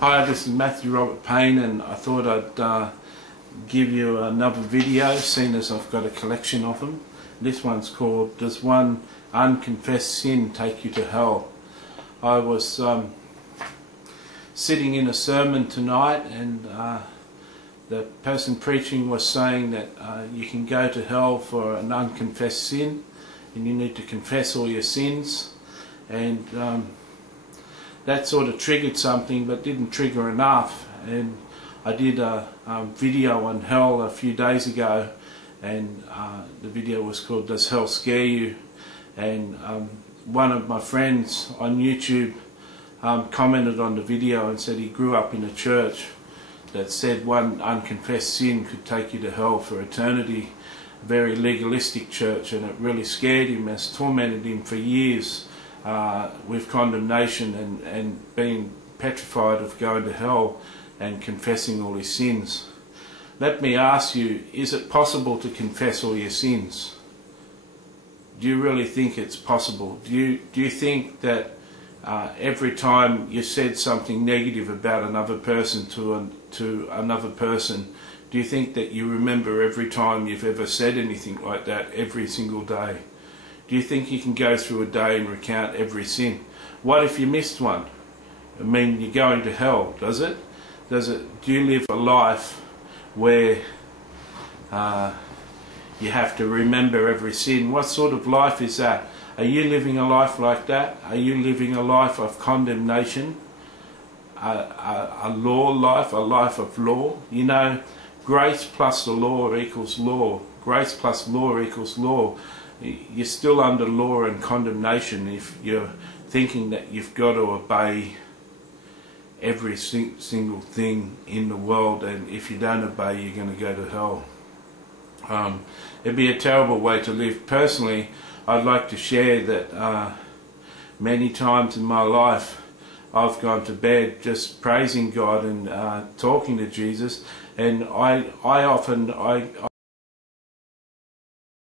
Hi, this is Matthew Robert Payne, and I thought I'd give you another video, seeing as I've got a collection of them. This one's called "Does One Unconfessed Sin Take You to Hell?" I was sitting in a sermon tonight, and the person preaching was saying that you can go to hell for an unconfessed sin, and you need to confess all your sins, and that sort of triggered something, but didn't trigger enough. And I did a video on hell a few days ago, and the video was called "Does Hell Scare You?" And one of my friends on YouTube commented on the video and said he grew up in a church that said one unconfessed sin could take you to hell for eternity. A very legalistic church, and it really scared him, has tormented him for years with condemnation and being petrified of going to hell and confessing all his sins. Let me ask you, is it possible to confess all your sins? Do you really think it's possible? Do you think that every time you said something negative about another person to another person, do you think that you remember every time you've ever said anything like that every single day? Do you think you can go through a day and recount every sin? What if you missed one? I mean, you're going to hell, does it? Do you live a life where you have to remember every sin? What sort of life is that? Are you living a life like that? Are you living a life of condemnation? A law life, a life of law? You know, grace plus the law equals law. Grace plus law equals law. You're still under law and condemnation if you're thinking that you've got to obey every single thing in the world, and if you don't obey, you're going to go to hell. It'd be a terrible way to live. Personally, I'd like to share that many times in my life I've gone to bed just praising God and talking to Jesus, and I often